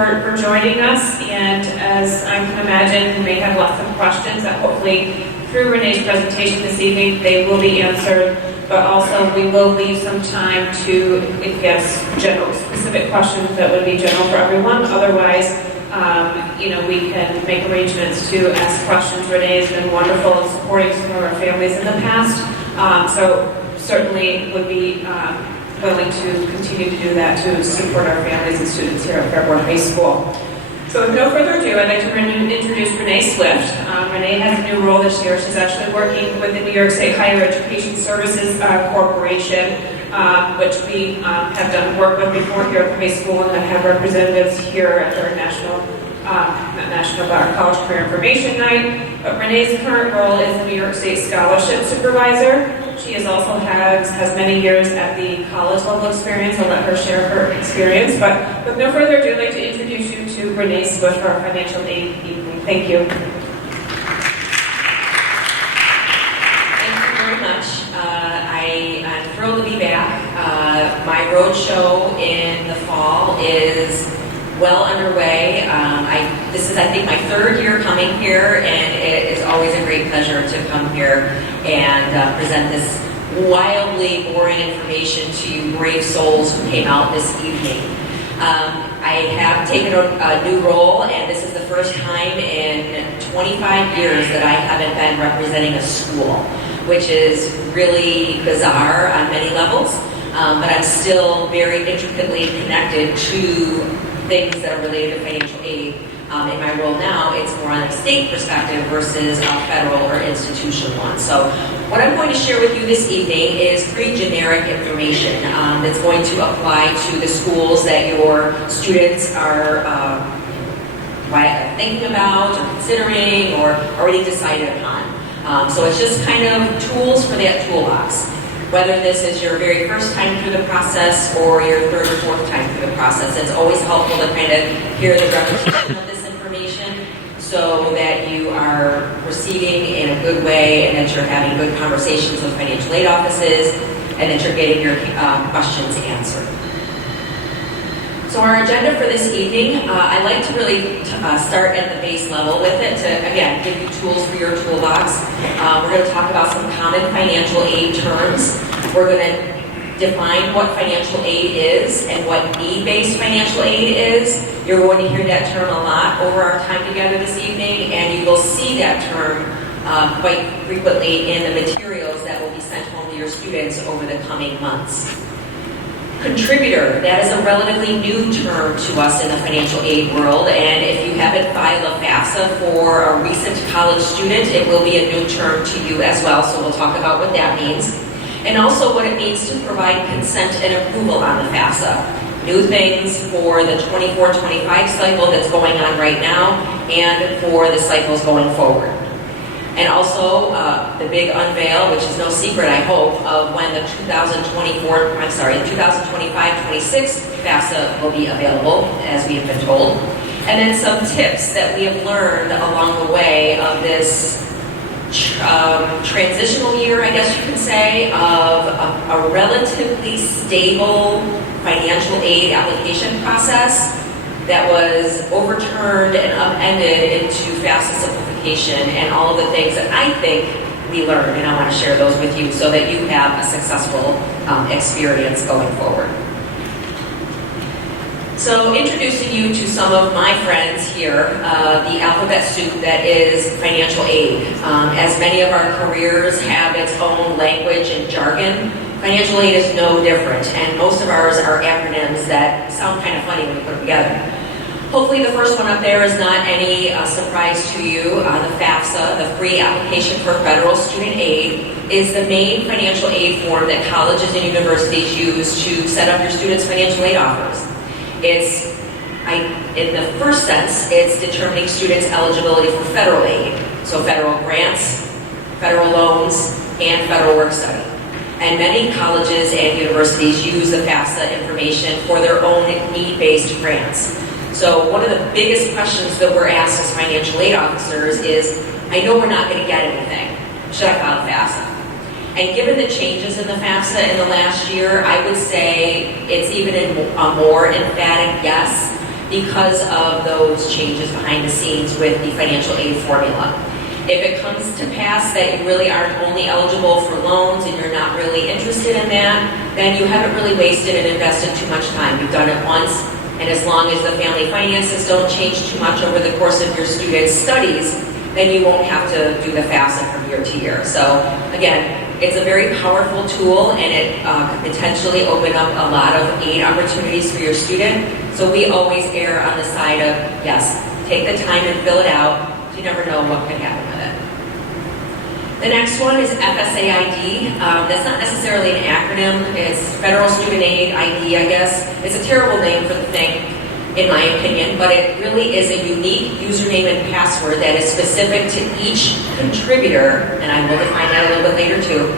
for joining us, and as I can imagine, you may have lots of questions that hopefully through Renee's presentation this evening, they will be answered, but also we will leave some time to, if yes, general specific questions that would be general for everyone. Otherwise, we can make arrangements to ask questions. Renee has been wonderful in supporting some of our families in the past, so certainly would be willing to continue to do that to support our families and students here at Fairborn High School. So with no further ado, I'd like to introduce Renee Swift. Renee has a new role this year. She's actually working with the New York State Higher Education Services Corporation, which we have done work with before here at the high school and have representatives here at our our College Career Information Night. But Renee's current role is the New York State Scholarship Supervisor. She also has many years at the college level experience. I'll let her share her experience. But with no further ado, I'd like to introduce you to Renee Swift for our financial aid evening. Thank you. Thank you very much. I'm thrilled to be back. My road show in the fall is well underway. This is, I think, my third year coming here, and it is always a great pleasure to come here and present this wildly boring information to you brave souls who came out this evening. I have taken a new role, and this is the first time in 25 years that I haven't been representing a school, which is really bizarre on many levels, but I'm still very intricately connected to things that are related to financial aid. In my role now, it's more on a state perspective versus a federal or institutional one. So what I'm going to share with you this evening is pretty generic information that's going to apply to the schools that your students are thinking about or considering or already decided upon. So it's just kind of tools for that toolbox. Whether this is your very first time through the process or your third or fourth time through the process, it's always helpful to kind of hear the repetition of this information so that you are proceeding in a good way and that you're having good conversations with financial aid offices and that you're getting your questions answered. So our agenda for this evening, I'd like to really start at the base level with it to, again, give you tools for your toolbox. We're going to talk about some common financial aid terms. We're going to define what financial aid is and what need-based financial aid is. You're going to hear that term a lot over our time together this evening, and you will see that term quite frequently in the materials that will be sent home to your students over the coming months. Contributor, that is a relatively new term to us in the financial aid world, and if you haven't filed a FAFSA for a recent college student, it will be a new term to you as well, so we'll talk about what that means. And also what it means to provide consent and approval on the FAFSA. New things for the 24-25 cycle that's going on right now and for the cycles going forward. And also the big unveil, which is no secret, I hope, of when the 2025-26 FAFSA will be available, as we have been told. And then some tips that we have learned along the way of this transitional year, I guess you can say, of a relatively stable financial aid application process that was overturned and upended into FAFSA simplification and all of the things that I think we learned, and I want to share those with you so that you have a successful experience going forward. So introducing you to some of my friends here, the alphabet soup that is financial aid. As many of our careers have its own language and jargon, financial aid is no different, and most of ours are acronyms that sound kind of funny when you put them together. Hopefully the first one up there is not any surprise to you. The FAFSA, the Free Application for Federal Student Aid, is the main financial aid form that colleges and universities use to set up your students' financial aid offers. In the first sense, it's determining students' eligibility for federal aid, so federal grants, federal loans, and federal work study. And many colleges and universities use the FAFSA information for their own need-based grants. So one of the biggest questions that we're asked as financial aid officers is, I know we're not going to get anything. Should I file FAFSA? And given the changes in the FAFSA in the last year, I would say it's even a more emphatic yes, because of those changes behind the scenes with the financial aid formula. If it comes to pass that you really aren't only eligible for loans and you're not really interested in that, then you haven't really wasted and invested too much time. You've done it once, and as long as the family finances don't change too much over the course of your students' studies, then you won't have to do the FAFSA from year to year. So again, it's a very powerful tool, and it could potentially open up a lot of aid opportunities for your student. So we always err on the side of, yes, take the time and fill it out. You never know what could happen with it. The next one is FSAID. That's not necessarily an acronym. It's Federal Student Aid ID, I guess. It's a terrible name for the thing, in my opinion, but it really is a unique username and password that is specific to each contributor, and I will define that a little bit later too,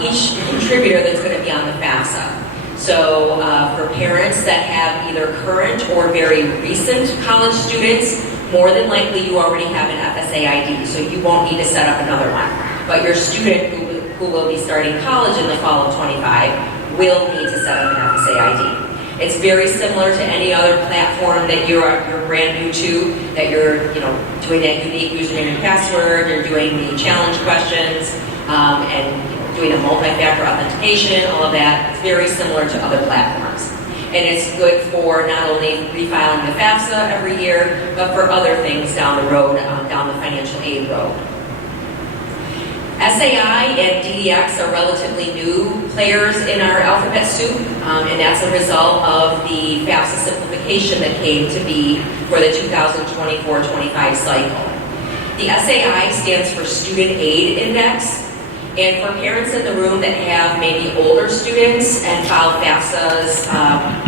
each contributor that's going to be on the FAFSA. So for parents that have either current or very recent college students, more than likely you already have an FSA ID, so you won't need to set up another one. But your student who will be starting college in the fall of 25 will need to set up an FSA ID. It's very similar to any other platform that you're brand new to, that you're doing that unique username and password, you're doing the challenge questions, and doing the multi-factor authentication, all of that. It's very similar to other platforms. And it's good for not only refiling the FAFSA every year, but for other things down the road, down the financial aid road. SAI and DDX are relatively new players in our alphabet soup, and that's a result of the FAFSA simplification that came to be for the 2024-25 cycle. The SAI stands for Student Aid Index. And for parents in the room that have maybe older students and filed FAFSAs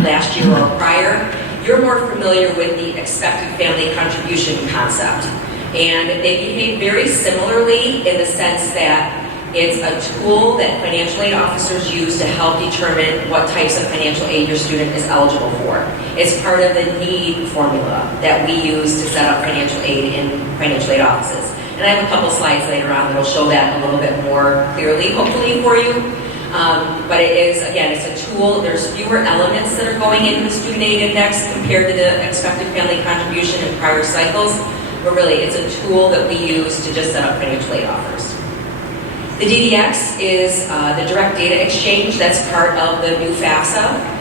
last year or prior, you're more familiar with the expected family contribution concept. And they behave very similarly in the sense that it's a tool that financial aid officers use to help determine what types of financial aid your student is eligible for. It's part of the need formula that we use to set up financial aid in financial aid offices. And I have a couple slides later on that will show that a little bit more clearly, hopefully, for you. But it is, again, it's a tool. There's fewer elements that are going into the Student Aid Index compared to the expected family contribution in prior cycles. But really, it's a tool that we use to just set up financial aid offers. The DDX is the direct data exchange. That's part of the new FAFSA.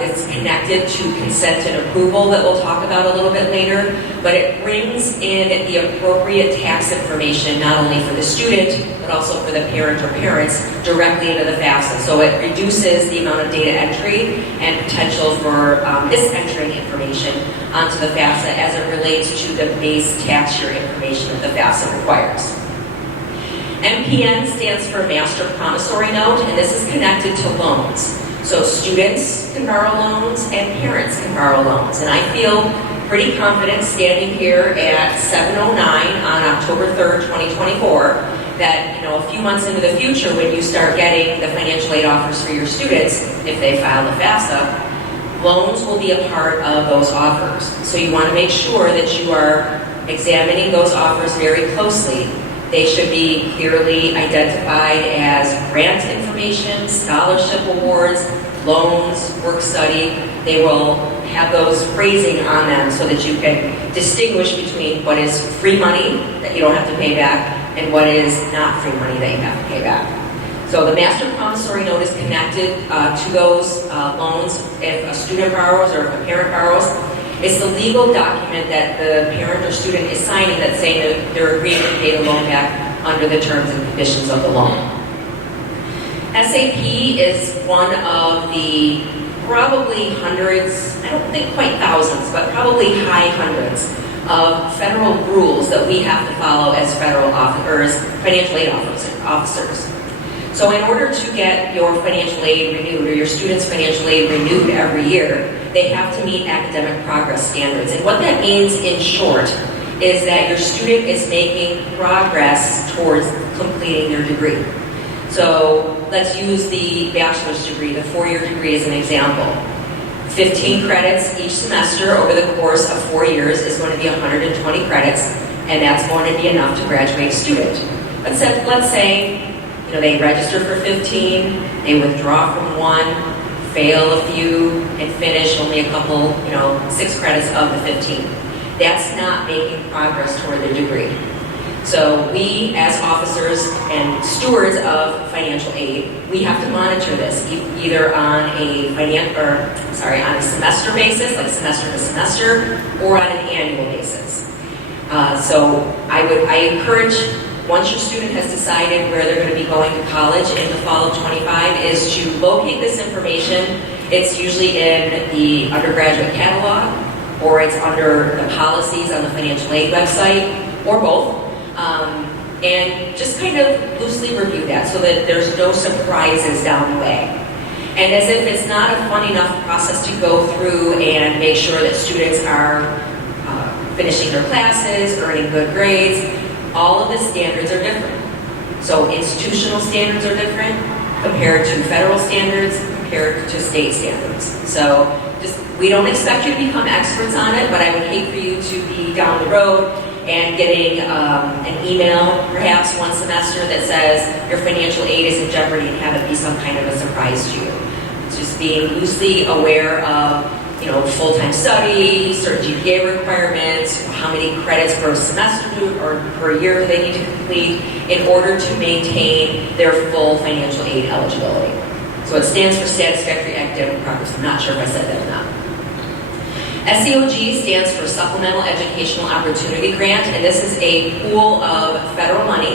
It's connected to consent and approval that we'll talk about a little bit later, but it brings in the appropriate tax information not only for the student, but also for the parent or parents directly into the FAFSA. So it reduces the amount of data entry and potential for misentering information onto the FAFSA as it relates to the base tax year information that the FAFSA requires. MPN stands for Master Promissory Note, and this is connected to loans. So students can borrow loans and parents can borrow loans. And I feel pretty confident standing here at 7:09 on October 3rd, 2024, that a few months into the future when you start getting the financial aid offers for your students, if they file the FAFSA, loans will be a part of those offers. So you want to make sure that you are examining those offers very closely. They should be clearly identified as grant information, scholarship awards, loans, work study. They will have those phrasing on them so that you can distinguish between what is free money that you don't have to pay back and what is not free money that you have to pay back. So the Master Promissory Note is connected to those loans if a student borrows or if a parent borrows. It's the legal document that the parent or student is signing that's saying that they're agreeing to pay the loan back under the terms and conditions of the loan. SAP is one of the probably hundreds, I don't think quite thousands, but probably high hundreds of federal rules that we have to follow as federal officers, financial aid officers. So in order to get your financial aid renewed or your students' financial aid renewed every year, they have to meet academic progress standards. And what that means in short is that your student is making progress towards completing their degree. So let's use the bachelor's degree, the 4-year degree as an example. 15 credits each semester over the course of 4 years is going to be 120 credits, and that's going to be enough to graduate a student. Let's say they register for 15, they withdraw from one, fail a few and finish only a couple, 6 credits of the 15. That's not making progress toward their degree. So we, as officers and stewards of financial aid, we have to monitor this either on a on a semester basis, like semester to semester, or on an annual basis. So I encourage, once your student has decided where they're going to be going to college in the fall of 25, is to locate this information. It's usually in the undergraduate catalog, or it's under the policies on the financial aid website, or both. And just kind of loosely review that so that there's no surprises down the way. And as if it's not a fun enough process to go through and make sure that students are finishing their classes, earning good grades, all of the standards are different. So institutional standards are different compared to federal standards, compared to state standards. So we don't expect you to become experts on it, but I would hate for you to be down the road and getting an email perhaps one semester that says your financial aid is in jeopardy and have it be some kind of a surprise to you. It's just being loosely aware of full-time study, certain GPA requirements, how many credits per semester or per year do they need to complete in order to maintain their full financial aid eligibility. So it stands for Satisfactory Academic Progress. I'm not sure if I said that or not. SEOG stands for Supplemental Educational Opportunity Grant, and this is a pool of federal money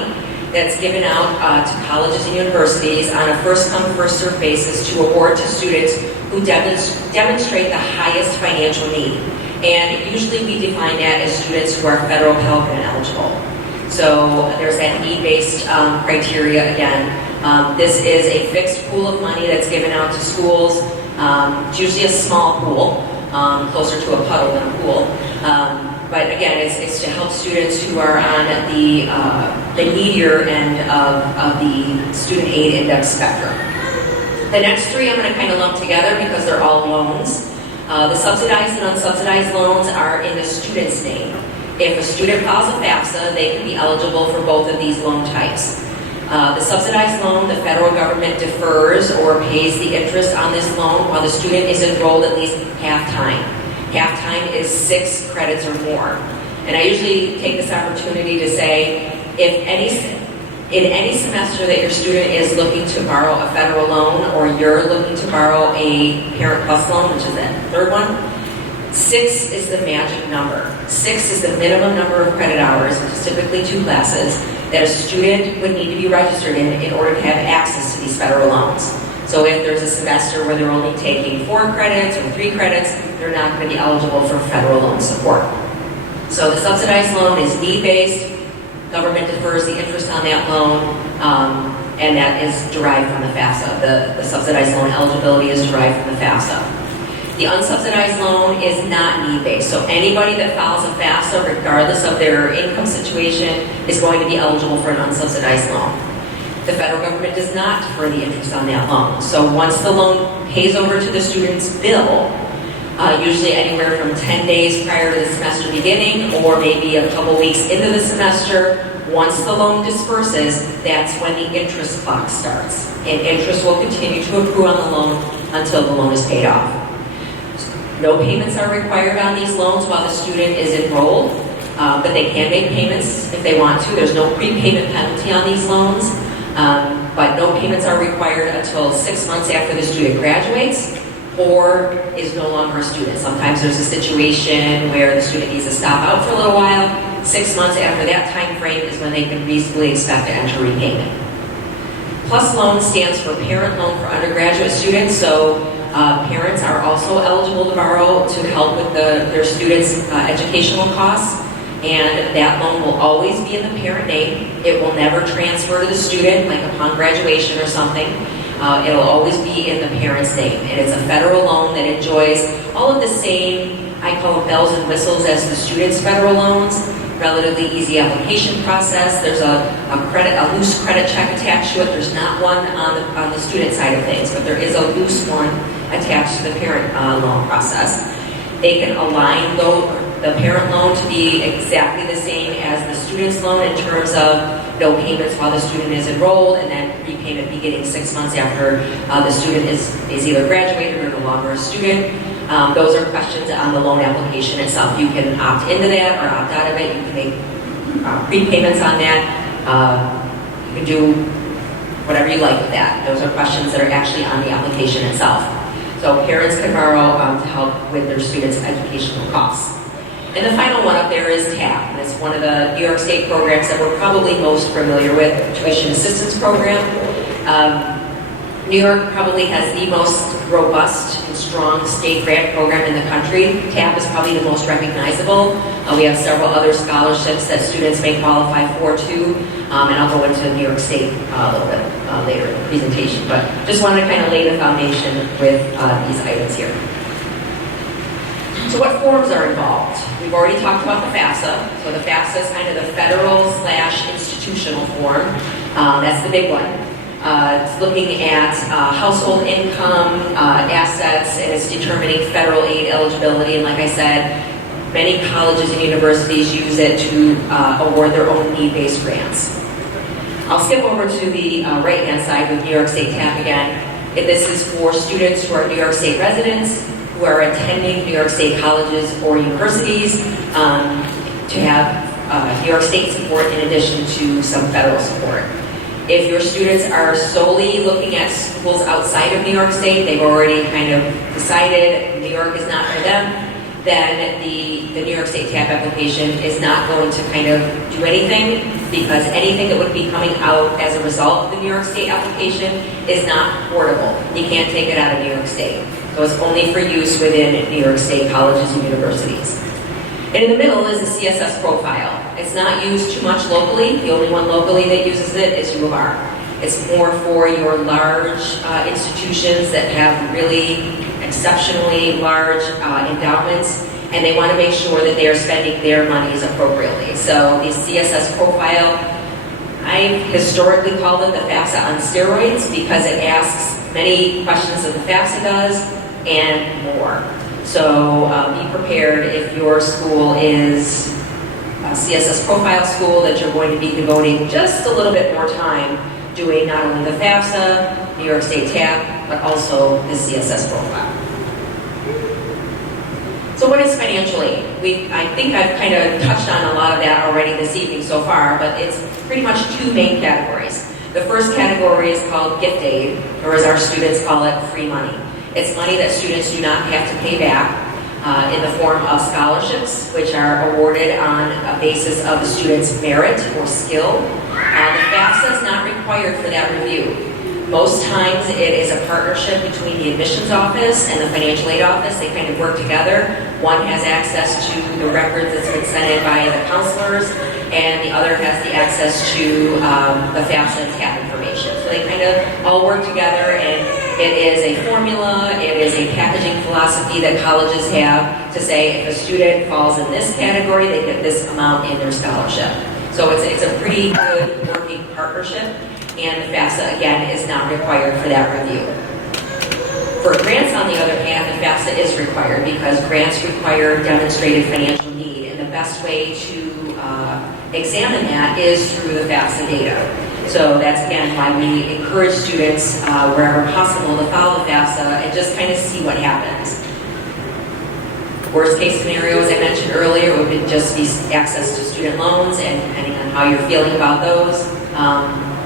that's given out to colleges and universities on a first-come, first-served basis to award to students who demonstrate the highest financial need. And usually we define that as students who are federal Pell Grant eligible. So there's that need-based criteria again. This is a fixed pool of money that's given out to schools. It's usually a small pool. Closer to a puddle than a pool. But again, it's to help students who are on the needier end of the student aid index spectrum. The next three I'm going to kind of lump together because they're all loans. The subsidized and unsubsidized loans are in the student's name. If a student files a FAFSA, they can be eligible for both of these loan types. The subsidized loan, the federal government defers or pays the interest on this loan while the student is enrolled at least half-time. Half-time is 6 credits or more. And I usually take this opportunity to say, in any semester that your student is looking to borrow a federal loan or you're looking to borrow a Parent Plus loan, which is that third one, 6 is the magic number. 6 is the minimum number of credit hours, which is typically 2 classes, that a student would need to be registered in order to have access to these federal loans. So if there's a semester where they're only taking 4 credits or 3 credits, they're not going to be eligible for federal loan support. So the subsidized loan is need-based. Government defers the interest on that loan, and that is derived from the FAFSA. The subsidized loan eligibility is derived from the FAFSA. The unsubsidized loan is not need-based, so anybody that files a FAFSA, regardless of their income situation, is going to be eligible for an unsubsidized loan. The federal government does not defer the interest on that loan. So once the loan pays over to the student's bill, usually anywhere from 10 days prior to the semester beginning or maybe a couple weeks into the semester, once the loan disperses, that's when the interest clock starts. And interest will continue to accrue on the loan until the loan is paid off. No payments are required on these loans while the student is enrolled, but they can make payments if they want to. There's no prepayment penalty on these loans, but no payments are required until 6 months after the student graduates or is no longer a student. Sometimes there's a situation where the student needs to stop out for a little while. 6 months after that time frame is when they can reasonably expect to enter repayment. PLUS loan stands for Parent Loan for Undergraduate Students, so parents are also eligible to borrow to help with their students' educational costs, and that loan will always be in the parent name. It will never transfer to the student, like upon graduation or something. It'll always be in the parent's name, and it's a federal loan that enjoys all of the same, I call them bells and whistles, as the student's federal loans. Relatively easy application process. There's a loose credit check attached to it. There's not one on the student side of things, but there is a loose one attached to the parent loan process. They can align the parent loan to be exactly the same as the student's loan in terms of no payments while the student is enrolled, and then repayment beginning 6 months after the student is either graduated or no longer a student. Those are questions on the loan application itself. You can opt into that or opt out of it. You can make prepayments on that. You can do whatever you like with that. Those are questions that are actually on the application itself. So parents can borrow to help with their students' educational costs. And the final one up there is TAP. And it's one of the New York State programs that we're probably most familiar with, the Tuition Assistance Program. New York probably has the most robust and strong state grant program in the country. TAP is probably the most recognizable. We have several other scholarships that students may qualify for too. And I'll go into New York State a little bit later in the presentation. But just wanted to kind of lay the foundation with these items here. So what forms are involved? We've already talked about the FAFSA. So the FAFSA is kind of the federal/institutional form. That's the big one. It's looking at household income, assets, and it's determining federal aid eligibility. And like I said, many colleges and universities use it to award their own need-based grants. I'll skip over to the right-hand side with New York State TAP again. This is for students who are New York State residents, who are attending New York State colleges or universities to have New York State support in addition to some federal support. If your students are solely looking at schools outside of New York State, they've already kind of decided New York is not for them, then the New York State TAP application is not going to kind of do anything, because anything that would be coming out as a result of the New York State application is not portable. You can't take it out of New York State. So it's only for use within New York State colleges and universities. And in the middle is the CSS profile. It's not used too much locally. The only one locally that uses it is U of R. It's more for your large institutions that have really exceptionally large endowments, and they want to make sure that they are spending their monies appropriately. So the CSS profile, I historically called it the FAFSA on steroids, because it asks many questions that the FAFSA does and more. So be prepared if your school is a CSS profile school, that you're going to be devoting just a little bit more time doing not only the FAFSA, New York State TAP, but also the CSS profile. So what is financial aid? I think I've kind of touched on a lot of that already this evening so far, but it's pretty much two main categories. The first category is called gift aid, or as our students call it, free money. It's money that students do not have to pay back in the form of scholarships, which are awarded on a basis of the student's merit or skill. The FAFSA is not required for that review. Most times it is a partnership between the admissions office and the financial aid office. They kind of work together. One has access to the records that's been sent in by the counselors, and the other has the access to the FAFSA and TAP information. So they kind of all work together, and it is a formula, it is a packaging philosophy that colleges have to say if a student falls in this category, they get this amount in their scholarship. So it's a pretty good working partnership, and the FAFSA, again, is not required for that review. For grants, on the other hand, the FAFSA is required, because grants require demonstrated financial need, and the best way to examine that is through the FAFSA data. So that's, again, why we encourage students, wherever possible, to follow the FAFSA and just kind of see what happens. Worst case scenario, as I mentioned earlier, would just be access to student loans, and depending on how you're feeling about those,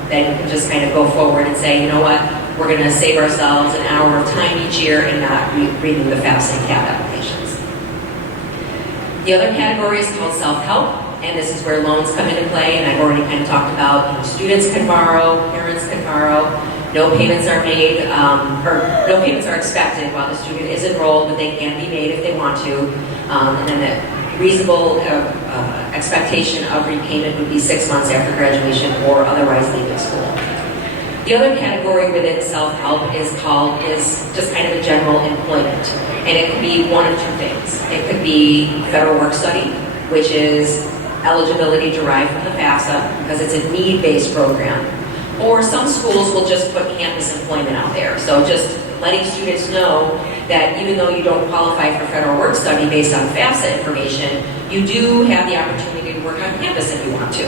then you can just kind of go forward and say, you know what, we're going to save ourselves an hour of time each year and not renew the FAFSA and CAP applications. The other category is called self-help, and this is where loans come into play, and I've already kind of talked about, students can borrow, parents can borrow, no payments are made, or no payments are expected while the student is enrolled, but they can be made if they want to, and then the reasonable expectation of repayment would be 6 months after graduation or otherwise leaving school. The other category within self-help is just kind of a general employment, and it could be one of two things. It could be federal work study, which is eligibility derived from the FAFSA, because it's a need-based program. Or some schools will just put campus employment out there. So just letting students know that even though you don't qualify for federal work study based on FAFSA information, you do have the opportunity to work on campus if you want to.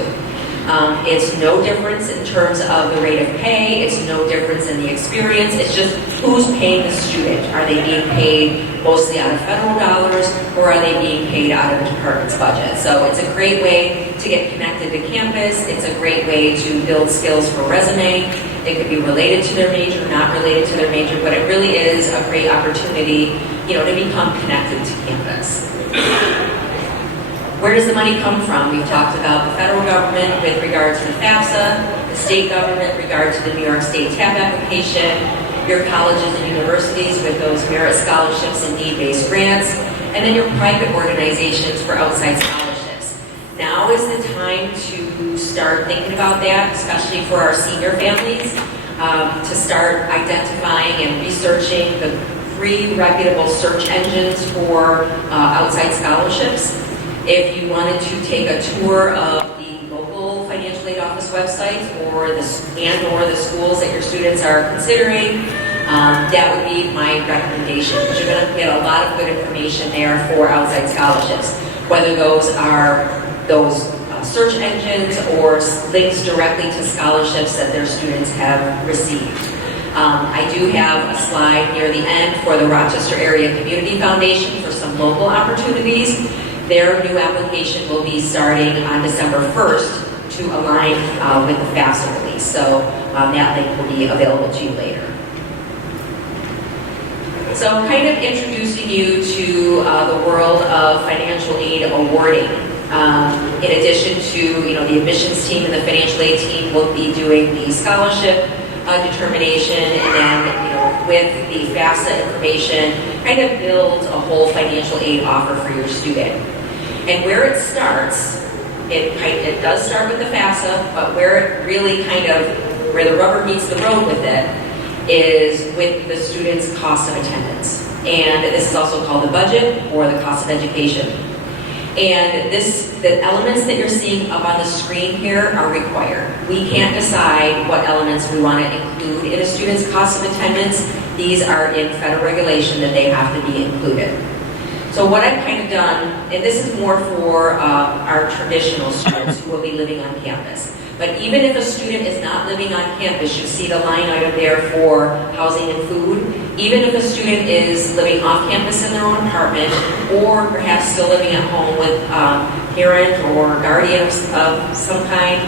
It's no difference in terms of the rate of pay. It's no difference in the experience. It's just who's paying the student. Are they being paid mostly out of federal dollars, or are they being paid out of the department's budget? So it's a great way to get connected to campus. It's a great way to build skills for resume. It could be related to their major, not related to their major, but it really is a great opportunity, to become connected to campus. Where does the money come from? We've talked about the federal government with regard to the FAFSA, the state government with regard to the New York State TAP application, your colleges and universities with those merit scholarships and need-based grants, and then your private organizations for outside scholarships. Now is the time to start thinking about that, especially for our senior families, to start identifying and researching the free, reputable search engines for outside scholarships. If you wanted to take a tour of the local financial aid office websites or the schools that your students are considering, that would be my recommendation, because you're going to get a lot of good information there for outside scholarships, whether those are search engines or links directly to scholarships that their students have received. I do have a slide near the end for the Rochester Area Community Foundation for some local opportunities. Their new application will be starting on December 1st to align with the FAFSA release. So that link will be available to you later. So kind of introducing you to the world of financial aid awarding. In addition to the admissions team and the financial aid team will be doing the scholarship determination, and then with the FAFSA information, kind of build a whole financial aid offer for your student. And where it starts, it does start with the FAFSA, but where it really where the rubber meets the road with it is with the student's cost of attendance. And this is also called the budget or the cost of education. And the elements that you're seeing up on the screen here are required. We can't decide what elements we want to include in a student's cost of attendance. These are in federal regulation that they have to be included. So what I've kind of done, and this is more for our traditional students who will be living on campus. But even if a student is not living on campus, you see the line item there for housing and food. Even if a student is living off campus in their own apartment, or perhaps still living at home with parent or guardian of some kind,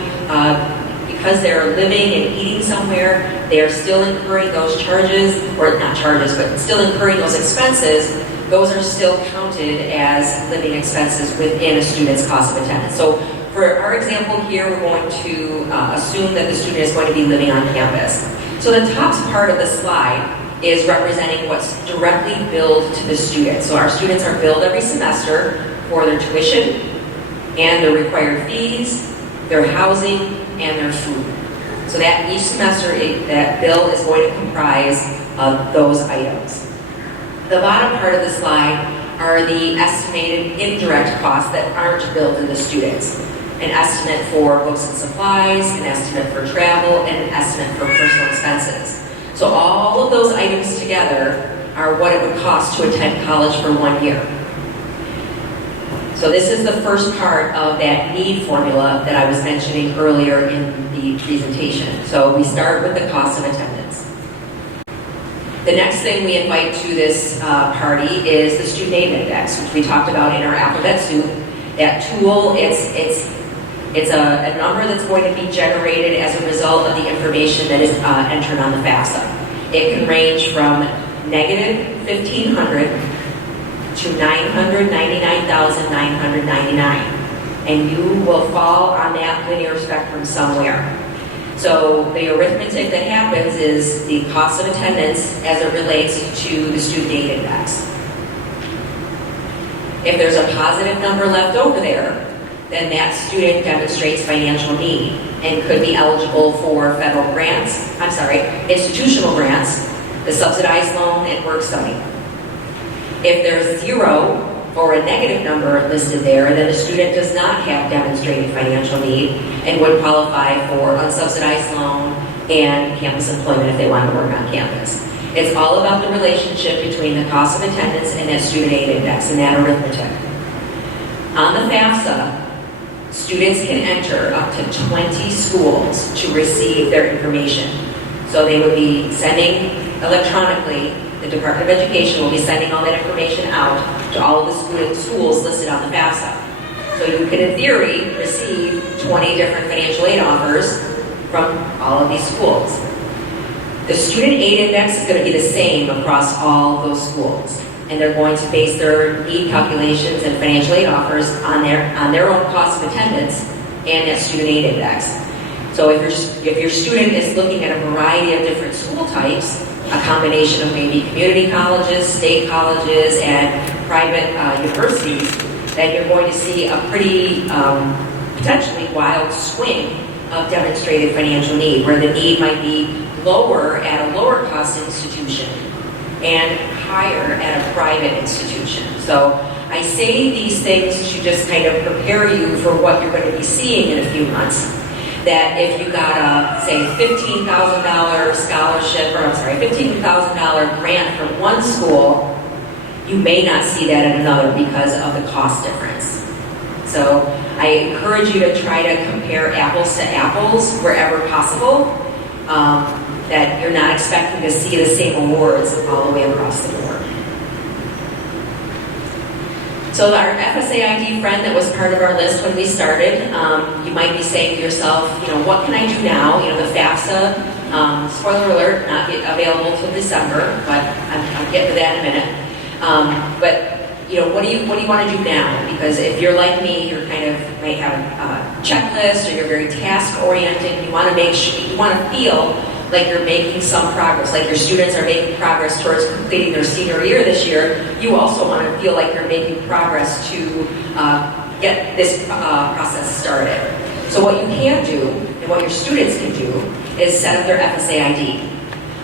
because they're living and eating somewhere, they are still incurring those charges, or not charges, but still incurring those expenses. Those are still counted as living expenses within a student's cost of attendance. So for our example here, we're going to assume that the student is going to be living on campus. So the top part of the slide is representing what's directly billed to the student. So our students are billed every semester for their tuition and their required fees, their housing, and their food. So that each semester, that bill is going to comprise of those items. The bottom part of the slide are the estimated indirect costs that aren't billed to the students. An estimate for books and supplies, an estimate for travel, and an estimate for personal expenses. So all of those items together are what it would cost to attend college for 1 year. So this is the first part of that need formula that I was mentioning earlier in the presentation. So we start with the cost of attendance. The next thing we invite to this party is the student aid index, which we talked about in our alphabet soup. That tool, it's a number that's going to be generated as a result of the information that is entered on the FAFSA. It can range from negative 1,500 to 999,999. And you will fall on that linear spectrum somewhere. So the arithmetic that happens is the cost of attendance as it relates to the student aid index. If there's a positive number left over there, then that student demonstrates financial need and could be eligible for federal grants, institutional grants, the subsidized loan, and work study. If there's 0 or a negative number listed there, then the student does not have demonstrated financial need and would qualify for unsubsidized loan and campus employment if they want to work on campus. It's all about the relationship between the cost of attendance and that student aid index and that arithmetic. On the FAFSA, students can enter up to 20 schools to receive their information. So they would be sending electronically, the Department of Education will be sending all that information out to all of the schools listed on the FAFSA. So you could, in theory, receive 20 different financial aid offers from all of these schools. The student aid index is going to be the same across all those schools. And they're going to base their need calculations and financial aid offers on their own cost of attendance and that student aid index. So if your student is looking at a variety of different school types, a combination of maybe community colleges, state colleges, and private universities, then you're going to see a pretty potentially wild swing of demonstrated financial need, where the need might be lower at a lower cost institution and higher at a private institution. So I say these things to just kind of prepare you for what you're going to be seeing in a few months. That if you got a, say, $15,000 scholarship, or I'm sorry, $15,000 grant from one school, you may not see that in another because of the cost difference. So I encourage you to try to compare apples to apples wherever possible, that you're not expecting to see the same awards all the way across the board. So our FSAID friend that was part of our list when we started, you might be saying to yourself, what can I do now? The FAFSA, spoiler alert, not available till December, but I'll get to that in a minute. But what do you want to do now? Because if you're like me, you're might have a checklist, or you're very task oriented. You want to feel like you're making some progress, like your students are making progress towards completing their senior year this year. You also want to feel like you're making progress to get this process started. So what you can do, and what your students can do, is set up their FSAID.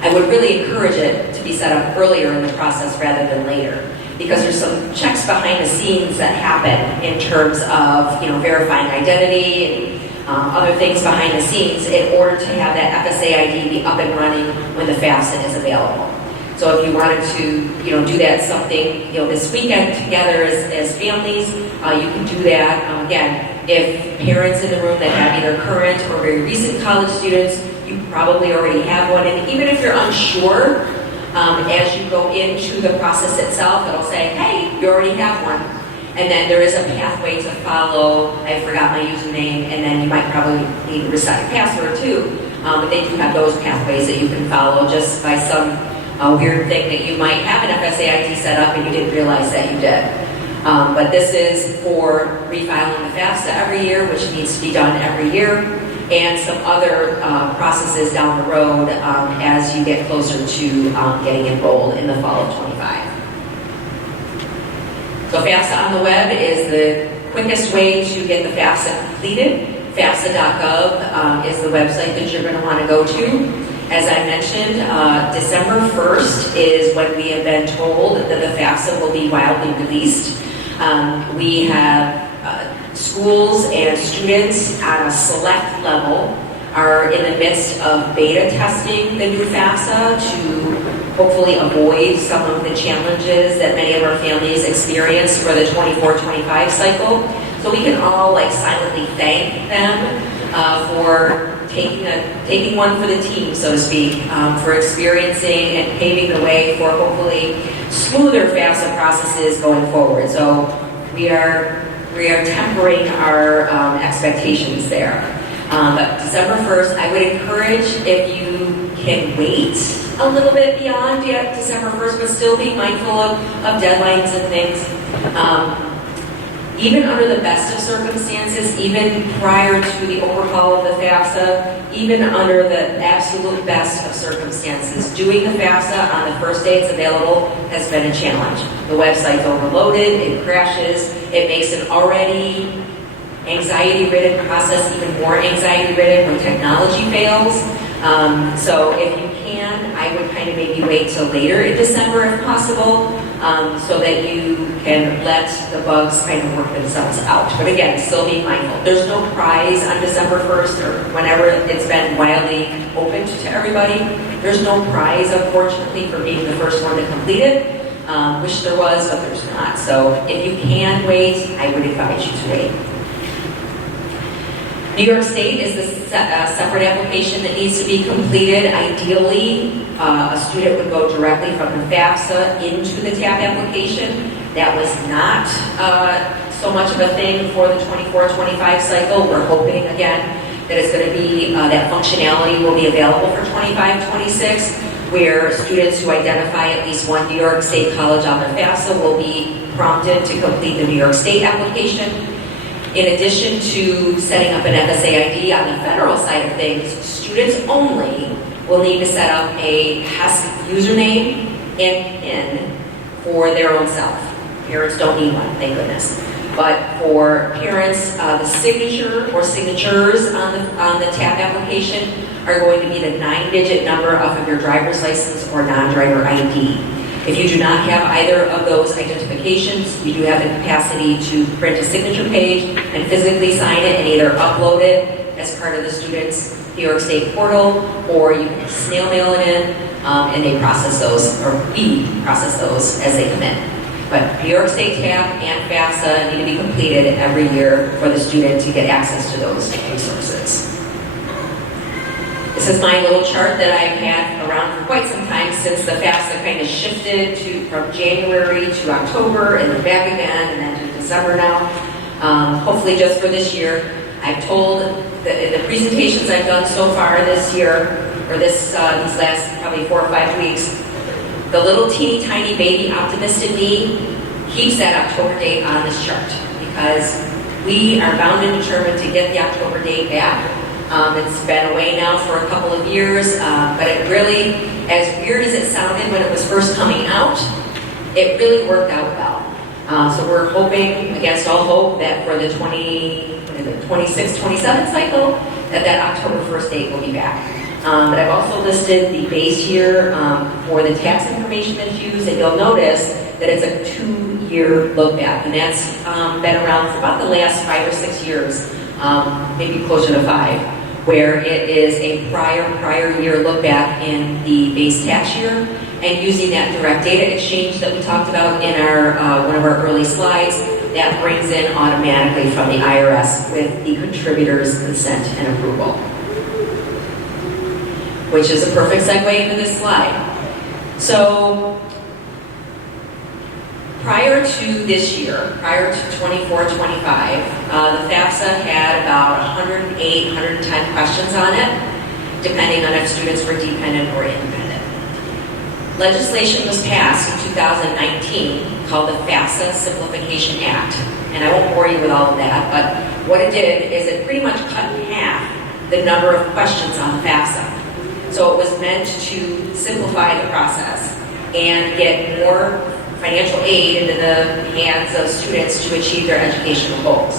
I would really encourage it to be set up earlier in the process rather than later, because there's some checks behind the scenes that happen in terms of verifying identity and other things behind the scenes in order to have that FSAID be up and running when the FAFSA is available. So if you wanted to do that something this weekend together as families, you can do that. Again, if parents in the room that have either current or very recent college students, you probably already have one. And even if you're unsure, as you go into the process itself, it'll say, hey, you already have one. And then there is a pathway to follow. I forgot my username, and then you might probably need to reset your password too. But they do have those pathways that you can follow just by some weird thing that you might have an FSAID set up and you didn't realize that you did. But this is for refiling the FAFSA every year, which needs to be done every year, and some other processes down the road as you get closer to getting enrolled in the fall of 25. So FAFSA on the web is the quickest way to get the FAFSA completed. FAFSA.gov is the website that you're going to want to go to. As I mentioned, December 1st is when we have been told that the FAFSA will be widely released. We have schools and students at a select level are in the midst of beta testing the new FAFSA to hopefully avoid some of the challenges that many of our families experience for the 24-25 cycle. So we can all silently thank them for taking one for the team, so to speak, for experiencing and paving the way for hopefully smoother FAFSA processes going forward. So we are tempering our expectations there. But December 1st, I would encourage, if you can wait a little bit beyond December 1st, but still be mindful of deadlines and things. Even under the best of circumstances, even prior to the overhaul of the FAFSA, even under the absolute best of circumstances, doing the FAFSA on the first day it's available has been a challenge. The website's overloaded, it crashes, it makes an already anxiety-ridden process even more anxiety-ridden when technology fails. So if you can, I would maybe wait till later in December if possible, so that you can let the bugs work themselves out. But again, still be mindful. There's no prize on December 1st or whenever it's been widely opened to everybody. There's no prize, unfortunately, for being the first one to complete it. Wish there was, but there's not. So if you can wait, I would advise you to wait. New York State is the separate application that needs to be completed. Ideally, a student would go directly from the FAFSA into the TAP application. That was not so much of a thing for the 24-25 cycle. We're hoping, again, that it's going to be, that functionality will be available for 25-26, where students who identify at least one New York State college on the FAFSA will be prompted to complete the New York State application. In addition to setting up an FSA ID on the federal side of things, students only will need to set up a HESC username and PIN for their own self. Parents don't need one, thank goodness. But for parents, the signature or signatures on the TAP application are going to be the 9-digit number off of your driver's license or non-driver ID. If you do not have either of those identifications, you do have the capacity to print a signature page and physically sign it and either upload it as part of the student's New York State portal, or you can snail mail it in, and they process those, or we process those as they come in. But New York State TAP and FAFSA need to be completed every year for the student to get access to those resources. This is my little chart that I've had around for quite some time, since the FAFSA kind of shifted from January to October and then back again and then to December now. Hopefully just for this year. I've told in the presentations I've done so far this year, or these last probably 4 or 5 weeks, the little teeny tiny baby optimist in me keeps that October date on this chart, because we are bound and determined to get the October date back. It's been away now for a couple of years, but it really, as weird as it sounded when it was first coming out, it really worked out well. So we're hoping, against all hope, that for the 26-27 cycle, that October 1st date will be back. But I've also listed the base year for the tax information that's used, and you'll notice that it's a 2-year look back, and that's been around for about the last 5 or 6 years, maybe closer to 5. Where it is a prior year look back in the base tax year, and using that direct data exchange that we talked about in our one of our early slides, that brings in automatically from the IRS with the contributor's consent and approval. Which is a perfect segue into this slide. So, prior to this year, prior to 24-25, the FAFSA had about 108, 110 questions on it, depending on if students were dependent or independent. Legislation was passed in 2019 called the FAFSA Simplification Act, and I won't bore you with all of that, but what it did is it pretty much cut in half the number of questions on the FAFSA. So it was meant to simplify the process and get more financial aid into the hands of students to achieve their educational goals.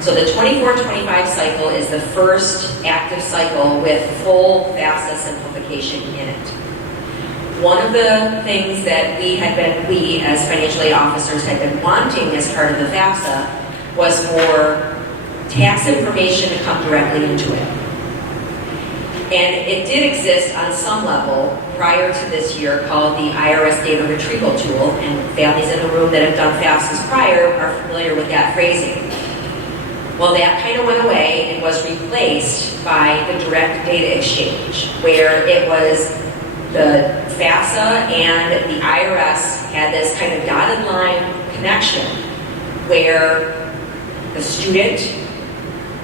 So the 24-25 cycle is the first active cycle with full FAFSA simplification in it. One of the things that we as financial aid officers had been wanting as part of the FAFSA was for tax information to come directly into it. And it did exist on some level prior to this year called the IRS Data Retrieval Tool, and families in the room that have done FAFSAs prior are familiar with that phrasing. Well, that kind of went away and was replaced by the direct data exchange, where it was the FAFSA and the IRS had this kind of dotted line connection where the student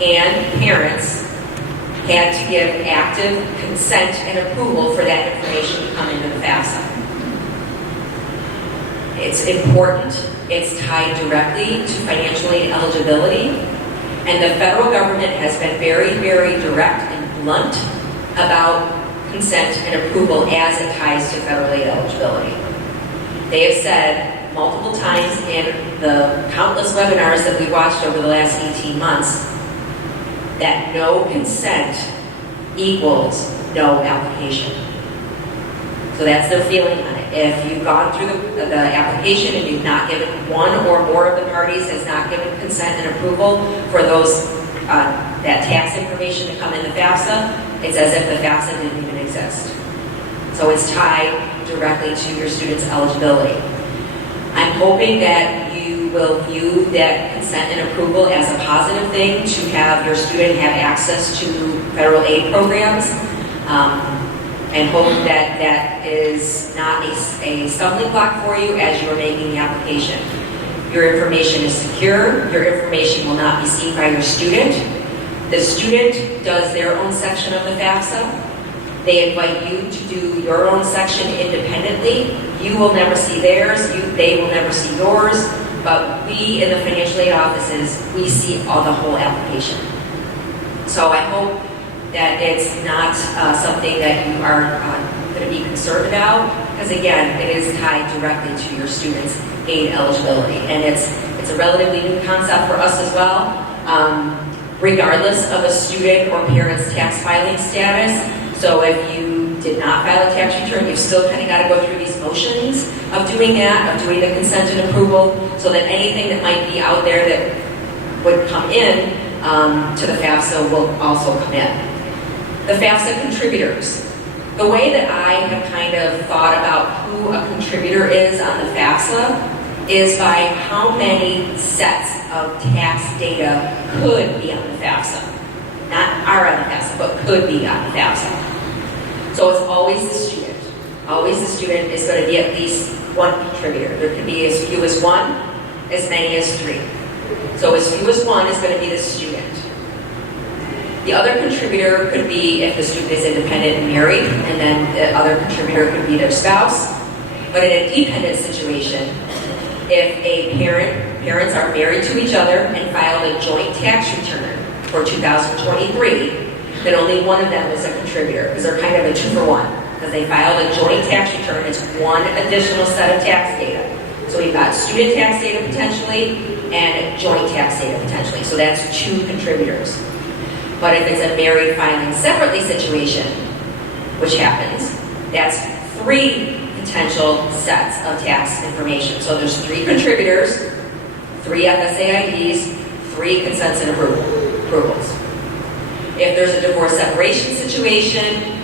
and parents had to give active consent and approval for that information to come into the FAFSA. It's important. It's tied directly to financial aid eligibility, and the federal government has been very, very direct and blunt about consent and approval as it ties to federal aid eligibility. They have said multiple times in the countless webinars that we watched over the last 18 months that no consent equals no application. So that's their feeling on it. If you've gone through the application and you've not given, one or more of the parties has not given consent and approval for those that tax information to come in the FAFSA, it's as if the FAFSA didn't even exist. So it's tied directly to your student's eligibility. I'm hoping that you will view that consent and approval as a positive thing to have your student have access to federal aid programs, and hope that that is not a stumbling block for you as you are making the application. Your information is secure. Your information will not be seen by your student. The student does their own section of the FAFSA. They invite you to do your own section independently. You will never see theirs. They will never see yours. But we in the financial aid offices, we see the whole application. So I hope that it's not something that you are going to be concerned about, because again, it is tied directly to your student's aid eligibility, and it's a relatively new concept for us as well. Regardless of a student or parent's tax filing status, so if you did not file a tax return, you've still kind of got to go through these motions of doing that, of doing the consent and approval, so that anything that might be out there that would come in to the FAFSA will also come in. The FAFSA contributors. The way that I have kind of thought about who a contributor is on the FAFSA is by how many sets of tax data could be on the FAFSA. Not are on the FAFSA, but could be on the FAFSA. So it's always the student. Always the student is going to be at least one contributor. There can be as few as one, as many as three. So as few as one is going to be the student. The other contributor could be if the student is independent and married, and then the other contributor could be their spouse. But in a dependent situation, if parents are married to each other and filed a joint tax return for 2023, then only one of them is a contributor, because they're kind of a 2-for-1. Because they filed a joint tax return, it's one additional set of tax data. So we've got student tax data potentially, and joint tax data potentially. So that's 2 contributors. But if it's a married filing separately situation, which happens, that's 3 potential sets of tax information. So there's 3 contributors, 3 FSA IDs, 3 consents and approvals. If there's a divorce separation situation,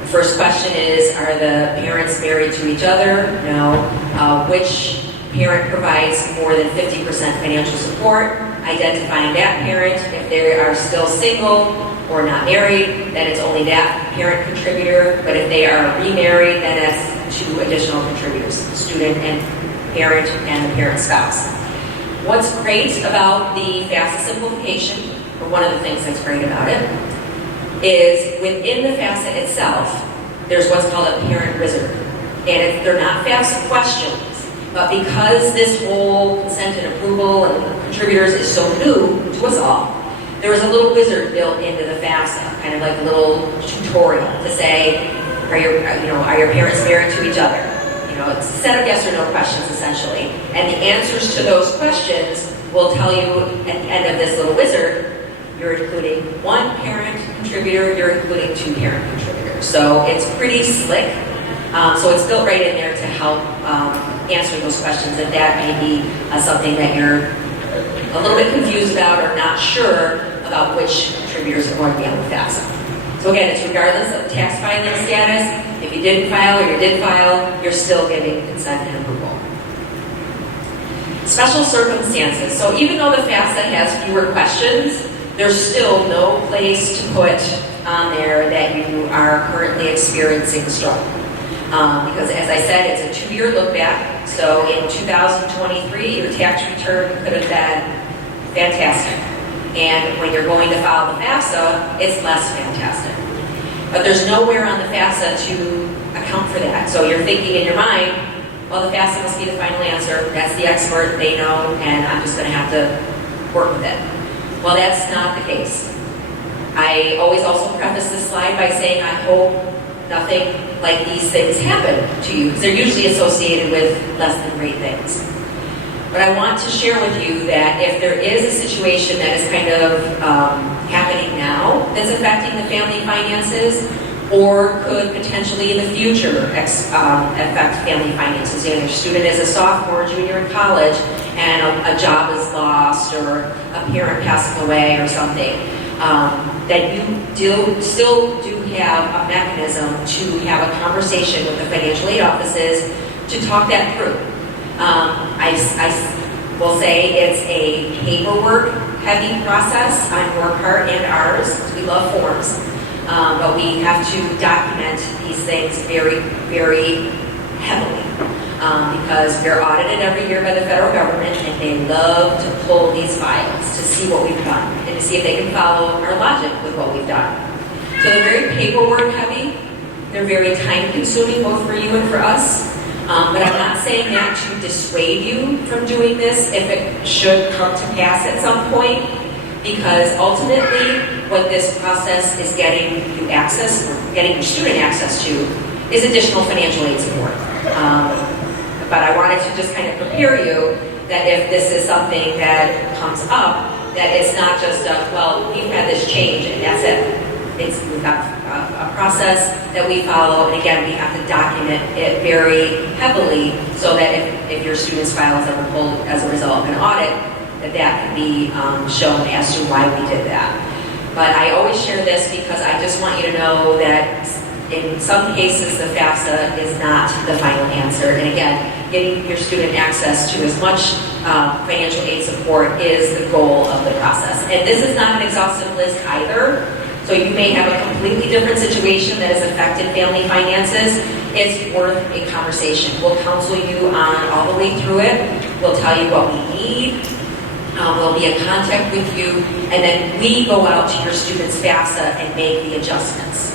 the first question is, are the parents married to each other? No. Which parent provides more than 50% financial support? Identifying that parent. If they are still single or not married, then it's only that parent contributor. But if they are remarried, then that's 2 additional contributors, student and the parent spouse. What's great about the FAFSA simplification, or one of the things that's great about it, is within the FAFSA itself, there's what's called a parent wizard. And they're not FAFSA questions, but because this whole consent and approval and contributors is so new to us all, there was a little wizard built into the FAFSA, kind of like a little tutorial to say, are your parents married to each other? It's a set of yes or no questions essentially. And the answers to those questions will tell you at the end of this little wizard, you're including 1 parent contributor, you're including 2 parent contributors. So it's pretty slick. So it's built right in there to help answer those questions if that may be something that you're a little bit confused about or not sure about which contributors are going to be on the FAFSA. So again, it's regardless of tax filing status. If you didn't file or you did file, you're still getting consent and approval. Special circumstances. So even though the FAFSA has fewer questions, there's still no place to put on there that you are currently experiencing struggle. Because as I said, it's a 2-year look back. So in 2023, your tax return could have been fantastic. And when you're going to file the FAFSA, it's less fantastic. But there's nowhere on the FAFSA to account for that. So you're thinking in your mind, well, the FAFSA must be the final answer. That's the expert, they know, and I'm just going to have to work with it. Well, that's not the case. I always also preface this slide by saying I hope nothing like these things happen to you, because they're usually associated with less than great things. But I want to share with you that if there is a situation that is kind of happening now that's affecting the family finances, or could potentially in the future affect family finances. Your student is a sophomore or junior in college, and a job is lost, or a parent passing away or something, that you still do have a mechanism to have a conversation with the financial aid offices to talk that through. We'll say it's a paperwork-heavy process on your part and ours. We love forms, but we have to document these things very, very heavily because we're audited every year by the federal government, and they love to pull these files to see what we've done and to see if they can follow our logic with what we've done. So they're very paperwork-heavy. They're very time-consuming, both for you and for us. But I'm not saying that to dissuade you from doing this if it should come to pass at some point, because ultimately what this process is getting you access, or getting your student access to, is additional financial aid support. But I wanted to just kind of prepare you that if this is something that comes up, that it's not just well, we've had this change and that's it. We've got a process that we follow, and again, we have to document it very heavily so that if your student's file is ever pulled as a result of an audit, that can be shown as to why we did that. But I always share this because I just want you to know that in some cases the FAFSA is not the final answer. And again, getting your student access to as much financial aid support is the goal of the process. And this is not an exhaustive list either. So you may have a completely different situation that has affected family finances. It's worth a conversation. We'll counsel you on all the way through it. We'll tell you what we need. We'll be in contact with you. And then we go out to your student's FAFSA and make the adjustments.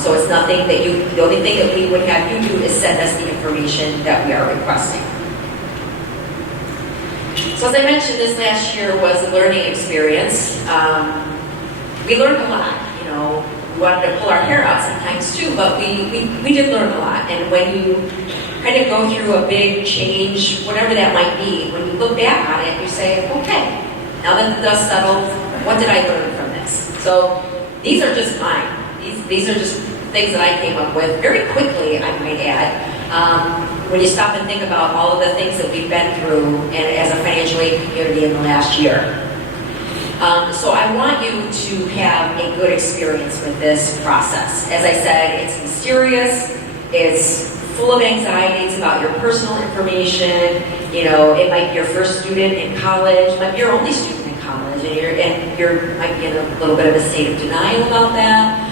So it's nothing that the only thing that we would have you do is send us the information that we are requesting. So as I mentioned, this last year was a learning experience. We learned a lot, we wanted to pull our hair out sometimes too, but we did learn a lot. And when you kind of go through a big change, whatever that might be, when you look back on it, you say, okay, now that the dust settled, what did I learn from this? So these are just mine. These are just things that I came up with very quickly, I might add. When you stop and think about all of the things that we've been through and as a financial aid community in the last year. So I want you to have a good experience with this process. As I said, it's mysterious, it's full of anxiety, it's about your personal information. It might be your first student in college, it might be your only student in college, and you might be in a little bit of a state of denial about that.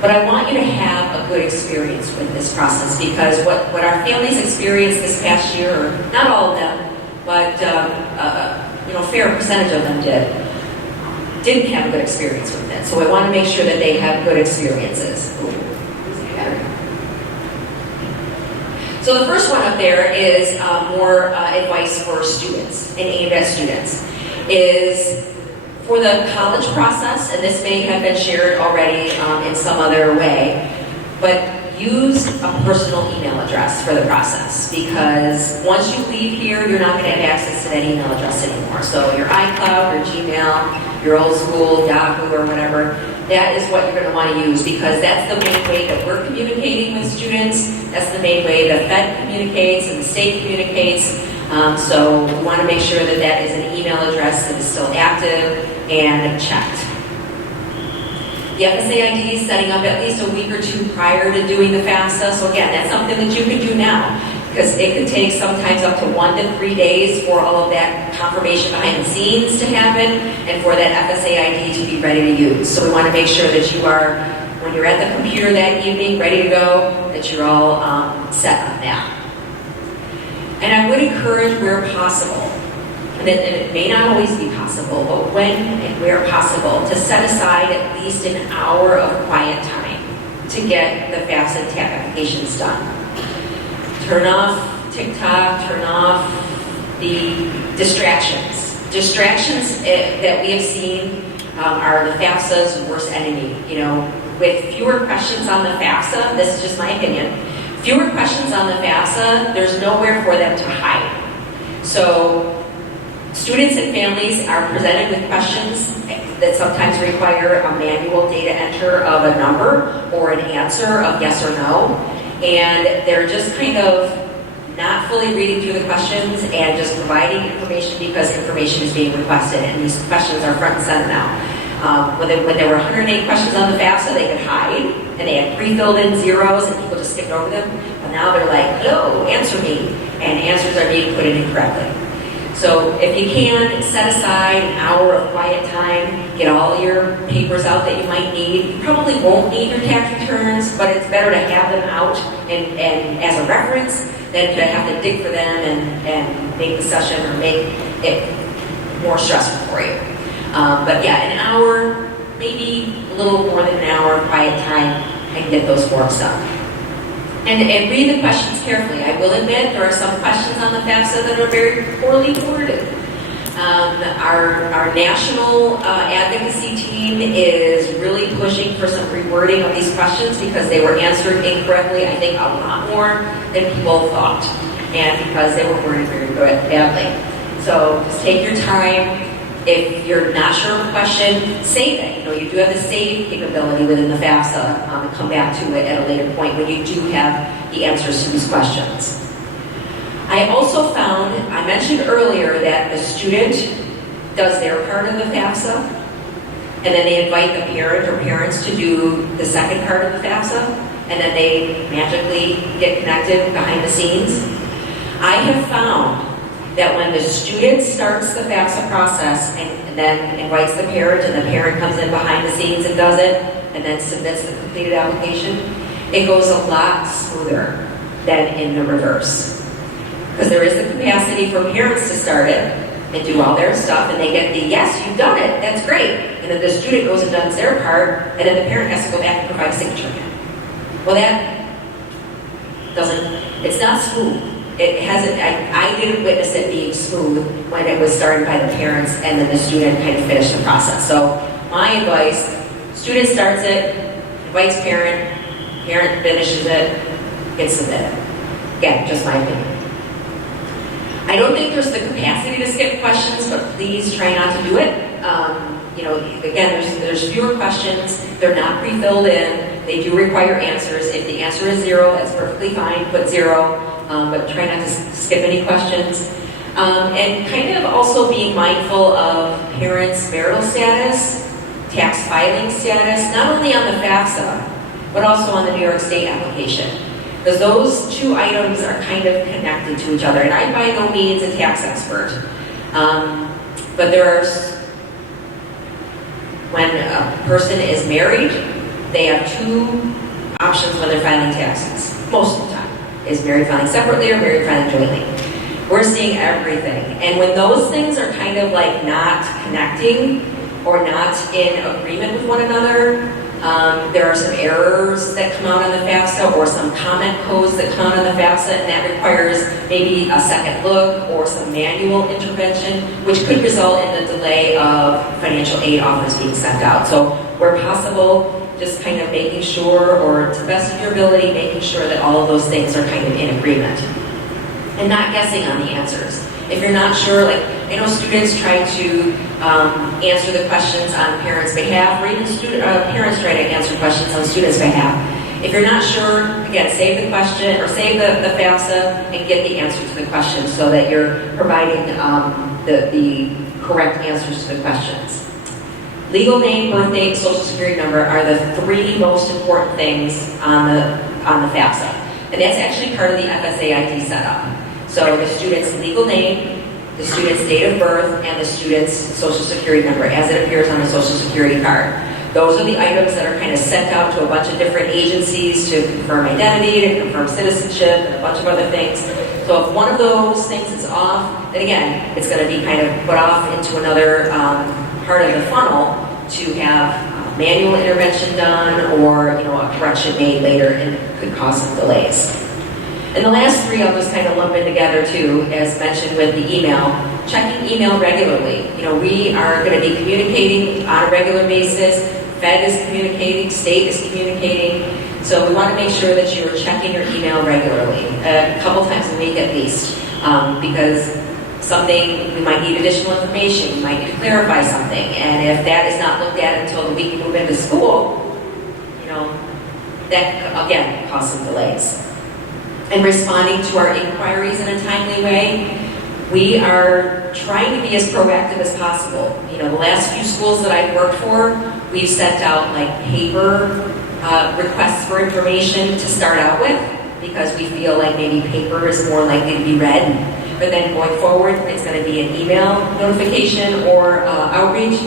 But I want you to have a good experience with this process, because what our families experienced this past year, or not all of them, but a fair percentage of them didn't have a good experience with it. So I want to make sure that they have good experiences. So the first one up there is more advice for students and aimed at students. Is for the college process, and this may have been shared already in some other way, but use a personal email address for the process, because once you leave here, you're not going to have access to that email address anymore. So your iCloud, your Gmail, your old school Yahoo or whatever, that is what you're going to want to use, because that's the main way that we're communicating with students. That's the main way the Fed communicates and the state communicates. So we want to make sure that that is an email address that is still active and checked. The FSA ID is setting up at least a week or two prior to doing the FAFSA. So again, that's something that you can do now, because it could take sometimes up to 1 to 3 days for all of that confirmation behind the scenes to happen and for that FSA ID to be ready to use. So we want to make sure that you are, when you're at the computer that evening, ready to go, that you're all set on that. And I would encourage, where possible, and it may not always be possible, but when and where possible, to set aside at least an hour of quiet time to get the FAFSA and TAP applications done. Turn off TikTok, turn off the distractions. Distractions that we have seen are the FAFSA's worst enemy. With fewer questions on the FAFSA, this is just my opinion, fewer questions on the FAFSA, there's nowhere for them to hide. So students and families are presented with questions that sometimes require a manual data enter of a number or an answer of yes or no. And they're just kind of not fully reading through the questions and just providing information because information is being requested. And these questions are front and center now. When there were 108 questions on the FAFSA, they could hide, and they had pre-filled in zeros, and people just skipped over them. But now they're like, hello, answer me. and answers are being put in incorrectly. So if you can, set aside an hour of quiet time, get all your papers out that you might need. You probably won't need your tax returns, but it's better to have them out and as a reference than to have to dig for them and make the session or make it more stressful for you. But yeah, an hour, maybe a little more than an hour of quiet time, and get those forms done. And read the questions carefully. I will admit there are some questions on the FAFSA that are very poorly worded. Our national advocacy team is really pushing for some rewording of these questions because they were answered incorrectly, I think, a lot more than people thought, and because they were worded very badly. So just take your time. If you're not sure of a question, save it. You do have the save capability within the FAFSA and come back to it at a later point when you do have the answers to these questions. I also found, I mentioned earlier that the student does their part of the FAFSA, and then they invite the parent or parents to do the second part of the FAFSA, and then they magically get connected behind the scenes. I have found that when the student starts the FAFSA process and then invites the parent, and the parent comes in behind the scenes and does it, and then submits the completed application, it goes a lot smoother than in the reverse. Because there is the capacity for parents to start it and do all their stuff, and they get the, yes, you've done it, that's great. And then the student goes and does their part, and then the parent has to go back and provide a signature again. Well, that doesn't, it's not smooth. It hasn't, I didn't witness it being smooth when it was started by the parents and then the student kind of finished the process. So my advice, student starts it, invites parent, parent finishes it, gets submitted. Again, just my opinion. I don't think there's the capacity to skip questions, but please try not to do it. Again, there's fewer questions. They're not pre-filled in. They do require answers. If the answer is 0, that's perfectly fine. Put 0. But try not to skip any questions. And kind of also being mindful of parents' marital status, tax filing status, not only on the FAFSA, but also on the New York State application. Because those two items are kind of connected to each other. And I'm by no means a tax expert. But when a person is married, they have 2 options when they're filing taxes, most of the time. Is married filing separately or married filing jointly. We're seeing everything. And when those things are kind of like not connecting or not in agreement with one another, there are some errors that come out on the FAFSA or some comment codes that come out on the FAFSA, and that requires maybe a second look or some manual intervention, which could result in the delay of financial aid offers being sent out. So where possible, just kind of making sure, or to the best of your ability, making sure that all of those things are kind of in agreement. And not guessing on the answers. If you're not sure, like, I know students try to answer the questions on parents' behalf, or even parents try to answer questions on students' behalf. If you're not sure, again, save the question, or save the FAFSA, and get the answer to the question so that you're providing the correct answers to the questions. Legal name, birth date, social security number are the 3 most important things on the FAFSA. And that's actually part of the FSAIT setup. So the student's legal name, the student's date of birth, and the student's social security number as it appears on a social security card. Those are the items that are kind of sent out to a bunch of different agencies to confirm identity, to confirm citizenship, and a bunch of other things. So if one of those things is off, then again, it's going to be kind of put off into another part of the funnel to have manual intervention done or a correction made later, and it could cause some delays. And the last 3 I'll just kind of lump in together too, as mentioned with the email. Checking email regularly. We are going to be communicating on a regular basis. Fed is communicating, state is communicating. So we want to make sure that you're checking your email regularly, a couple times a week at least, because we might need additional information, we might need to clarify something, and if that is not looked at until the week you move into school, that again causes some delays. And responding to our inquiries in a timely way, we are trying to be as proactive as possible. The last few schools that I've worked for, we've sent out like paper requests for information to start out with, because we feel like maybe paper is more likely to be read. But then going forward, it's going to be an email notification or outreach.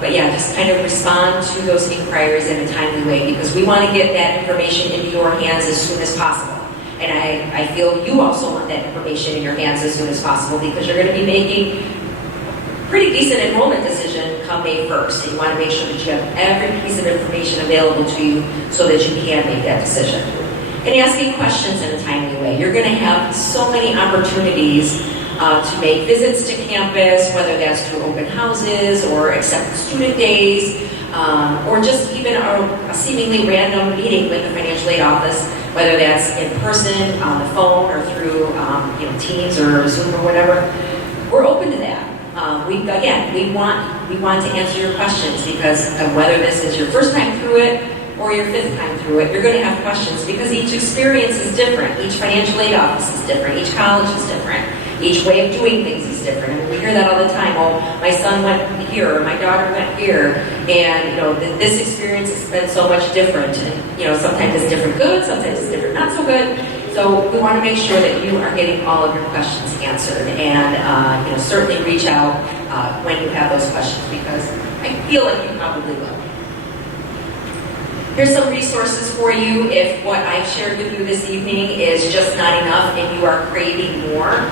But yeah, just kind of respond to those inquiries in a timely way, because we want to get that information into your hands as soon as possible. And I feel you also want that information in your hands as soon as possible, because you're going to be making a pretty decent enrollment decision come May 1st. And you want to make sure that you have every piece of information available to you so that you can make that decision. And asking questions in a timely way. You're going to have so many opportunities to make visits to campus, whether that's through open houses or accepted student days, or just even a seemingly random meeting with the financial aid office, whether that's in person, on the phone, or through Teams or Zoom or whatever. We're open to that. We want to answer your questions, because whether this is your first time through it or your fifth time through it, you're going to have questions, because each experience is different. Each financial aid office is different. Each college is different. Each way of doing things is different. And we hear that all the time. Oh, my son went here, or my daughter went here, and this experience has been so much different. And sometimes it's different good, sometimes it's different not so good. So we want to make sure that you are getting all of your questions answered, and certainly reach out when you have those questions, because I feel like you probably will. Here's some resources for you if what I've shared with you this evening is just not enough and you are craving more.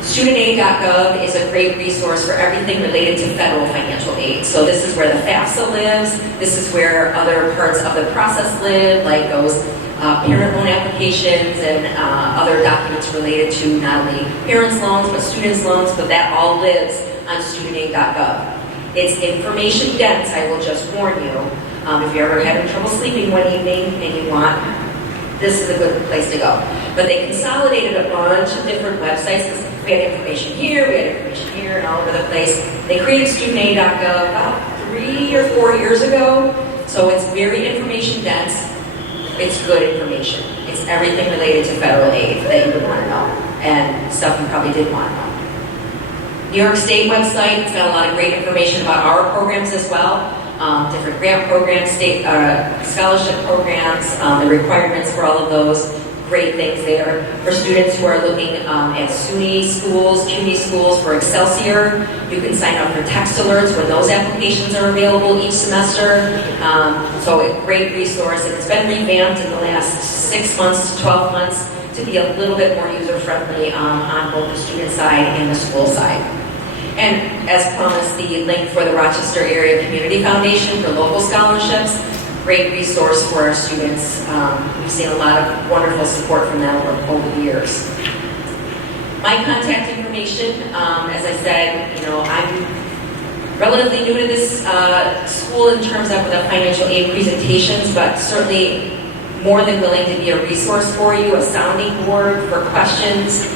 StudentAid.gov is a great resource for everything related to federal financial aid. So this is where the FAFSA lives. This is where other parts of the process live, like those parent loan applications and other documents related to not only parents' loans, but students' loans, but that all lives on StudentAid.gov. It's information dense, I will just warn you. If you're ever having trouble sleeping one evening and you want, this is a good place to go. But they consolidated a bunch of different websites, because we had information here, we had information here, and all over the place. They created StudentAid.gov about 3 or 4 years ago, so it's very information dense. It's good information. It's everything related to federal aid that you would want to know, and stuff you probably didn't want to know. New York State website, it's got a lot of great information about our programs as well. Different grant programs, state scholarship programs, the requirements for all of those, great things there. For students who are looking at SUNY schools, CUNY schools for Excelsior, you can sign up for text alerts when those applications are available each semester. So a great resource, and it's been revamped in the last 6 months to 12 months to be a little bit more user-friendly on both the student side and the school side. And as promised, the link for the Rochester Area Community Foundation for local scholarships, great resource for our students. We've seen a lot of wonderful support from them over the years. My contact information, as I said, I'm relatively new to this school in terms of the financial aid presentations, but certainly more than willing to be a resource for you, a sounding board for questions.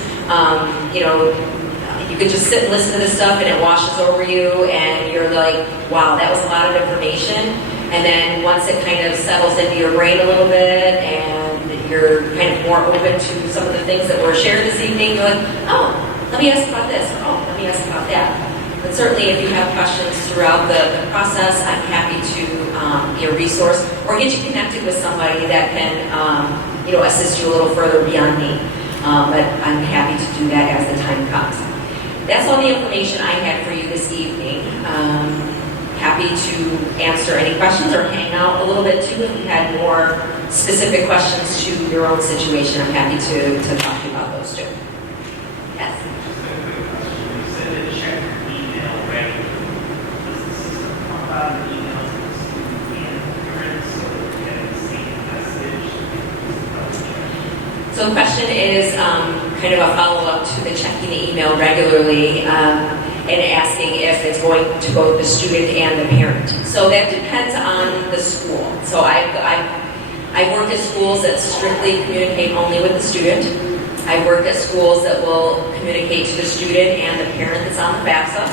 You could just sit and listen to this stuff and it washes over you and you're like, wow, that was a lot of information. And then once it kind of settles into your brain a little bit and you're kind of more open to some of the things that were shared this evening, you're like, oh, let me ask about this, or oh, let me ask about that. But certainly if you have questions throughout the process, I'm happy to be a resource or get you connected with somebody that can assist you a little further beyond me. But I'm happy to do that as the time comes. That's all the information I had for you this evening. Happy to answer any questions or hang out a little bit too if you had more specific questions to your own situation. I'm happy to talk to you about those too. Yes? You said to check your email regularly. Does the system pump out an email to the student and parents so that they're getting the same message? So the question is kind of a follow-up to the checking the email regularly and asking if it's going to both the student and the parent. So that depends on the school. So I've worked at schools that strictly communicate only with the student. I've worked at schools that will communicate to the student and the parent that's on the FAFSA.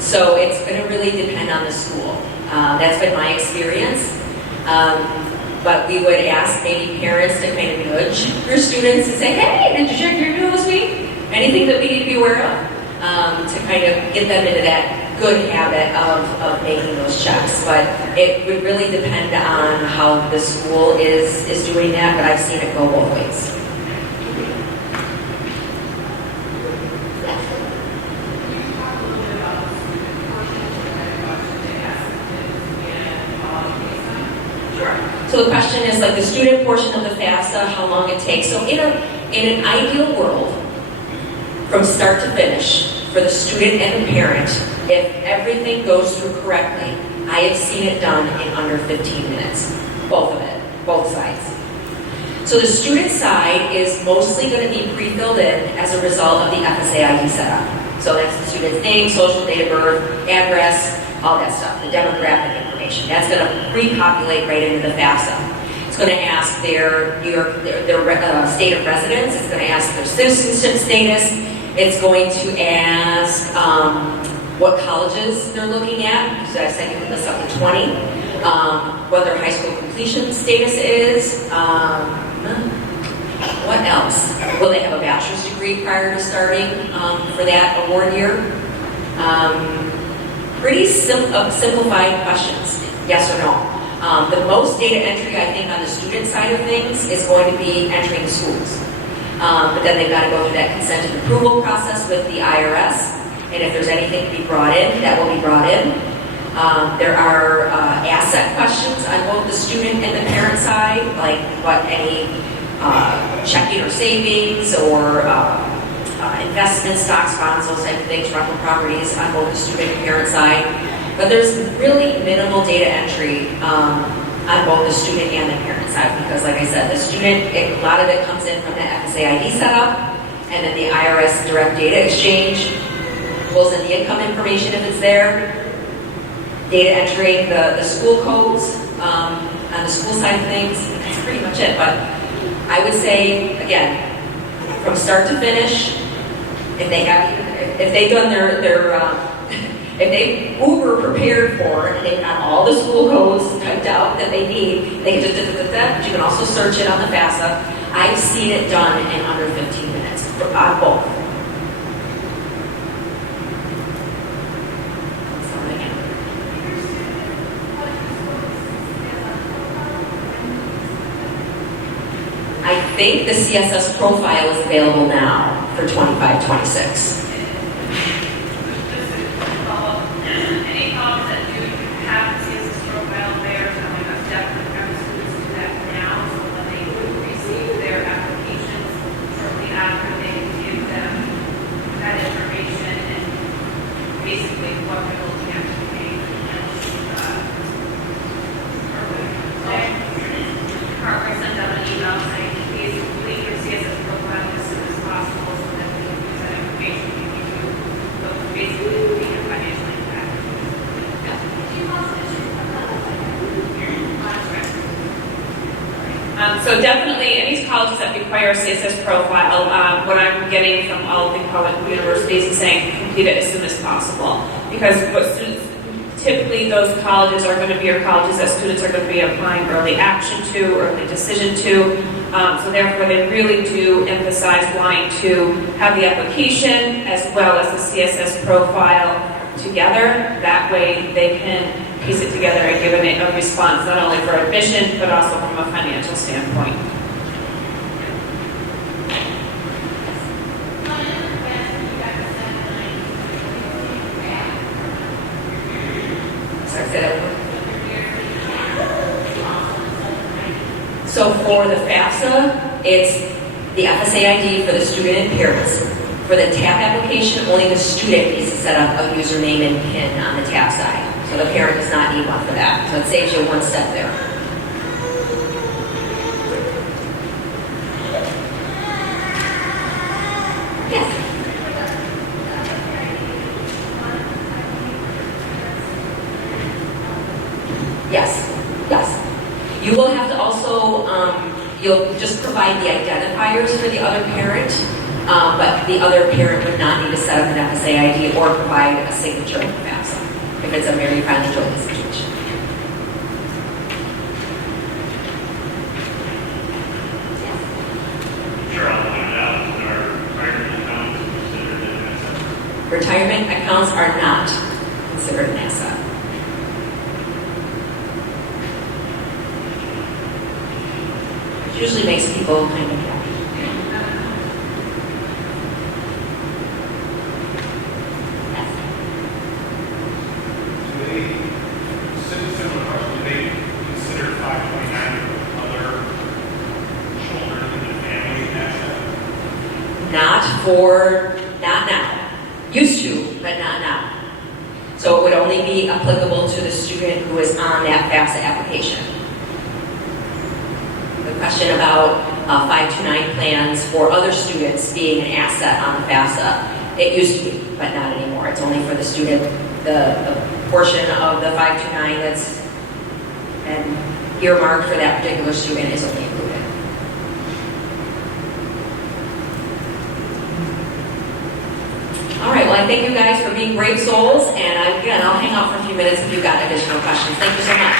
So it's going to really depend on the school. That's been my experience. But we would ask maybe parents to kind of nudge your students and say, hey, did you check your email this week? Anything that we need to be aware of? To kind of get them into that good habit of making those checks. But it would really depend on how the school is doing that, but I've seen it go both ways. So the question is like the student portion of the FAFSA, how long it takes. So in an ideal world, from start to finish, for the student and the parent, if everything goes through correctly, I have seen it done in under 15 minutes. Both of it, both sides. So the student side is mostly going to be pre-filled in as a result of the FSA ID setup. So that's the student's name, social, date of birth, address, all that stuff, the demographic information. That's going to pre-populate right into the FAFSA. It's going to ask their state of residence. It's going to ask their citizenship status. It's going to ask what colleges they're looking at. So I said you can list up to 20. What their high school completion status is. What else? Will they have a bachelor's degree prior to starting for that award year? Pretty simplified questions, yes or no. The most data entry, I think, on the student side of things is going to be entering the schools. But then they've got to go through that consent and approval process with the IRS. And if there's anything to be brought in, that will be brought in. There are asset questions on both the student and the parent side, like what any checking or savings or investments, stocks, bonds, those type of things, rental properties on both the student and parent side. But there's really minimal data entry on both the student and the parent side because, like I said, the student, a lot of it comes in from the FSA ID setup, and then the IRS direct data exchange pulls in the income information if it's there. Data entering the school codes on the school side of things. That's pretty much it. But I would say, again, from start to finish, if they've done if they Uber prepared for it and they've got all the school codes typed out that they need, they can just but you can also search it on the FAFSA. I've seen it done in under 15 minutes on both. I think the CSS profile is available now for 25-26. Any colleges that do have the CSS profile there, telling us definitely have students do that now, so that they would receive their applications shortly after they give them that information and basically what they're looking at to pay. Harper sent out an email saying, please complete your CSS profile as soon as possible so that we can use that information to give you basically your financial impact. So definitely, any colleges that require a CSS profile, what I'm getting from all of the college universities is saying complete it as soon as possible. Because what students, typically those colleges are going to be your colleges that students are going to be applying early action to, early decision to. So therefore, they really do emphasize wanting to have the application as well as the CSS profile together. That way they can piece it together and give a response not only for admission, but also from a financial standpoint. So for the FAFSA, it's the FSA ID for the student and parents. For the TAP application, only the student needs to set up a username and PIN on the TAP side. So the parent does not need one for that. So it saves you one step there. Yes. Yes. You will have to also, you'll just provide the identifiers for the other parent, but the other parent would not need to set up an FSA ID or provide a signature in FAFSA if it's a very friendly joint situation. Sure, I'll point it out that our retirement accounts are considered an asset. Retirement accounts are not considered an asset. Which usually makes people kind of happy. Similar question, do they consider 529 other children in the family asset? Not now. Used to, but not now. So it would only be applicable to the student who is on that FAFSA application. The question about 529 plans for other students being an asset on the FAFSA, it used to be, but not anymore. It's only for the student, the portion of the 529 that's been earmarked for that particular student is only included. All right, well, I thank you guys for being brave souls, and again, I'll hang out for a few minutes if you've got additional questions. Thank you so much.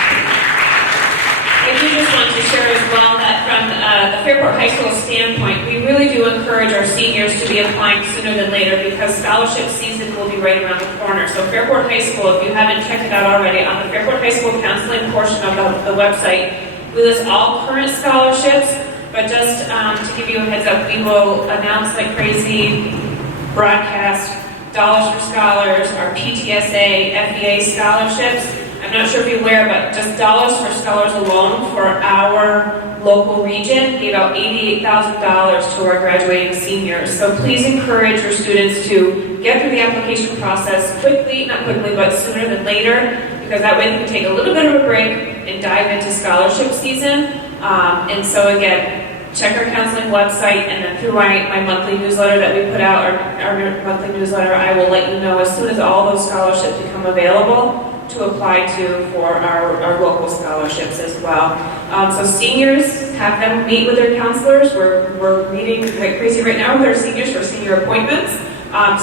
I do just want to share as well that from the Fairport High School standpoint, we really do encourage our seniors to be applying sooner than later because scholarship season will be right around the corner. So Fairport High School, if you haven't checked it out already, on the Fairport High School counseling portion of the website, we list all current scholarships, but just to give you a heads up, we will announce like crazy, broadcast Dollars for Scholars, our PTSA, FEA scholarships. I'm not sure if you're aware, but just Dollars for Scholars alone for our local region gave out $88,000 to our graduating seniors. So please encourage your students to get through the application process quickly, not quickly, but sooner than later, because that way they can take a little bit of a break and dive into scholarship season. And so again, check our counseling website, and then through my monthly newsletter that we put out, our monthly newsletter, I will let you know as soon as all those scholarships become available to apply to for our local scholarships as well. So seniors, have them meet with their counselors. We're meeting like crazy right now with our seniors for senior appointments.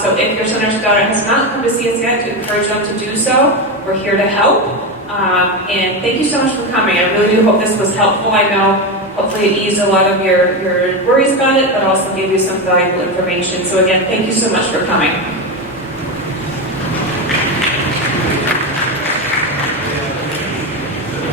So if your son or daughter has not come to see us yet, to encourage them to do so. We're here to help. And thank you so much for coming. I really do hope this was helpful. I know hopefully it eased a lot of your worries about it, but also gave you some valuable information. So again, thank you so much for coming.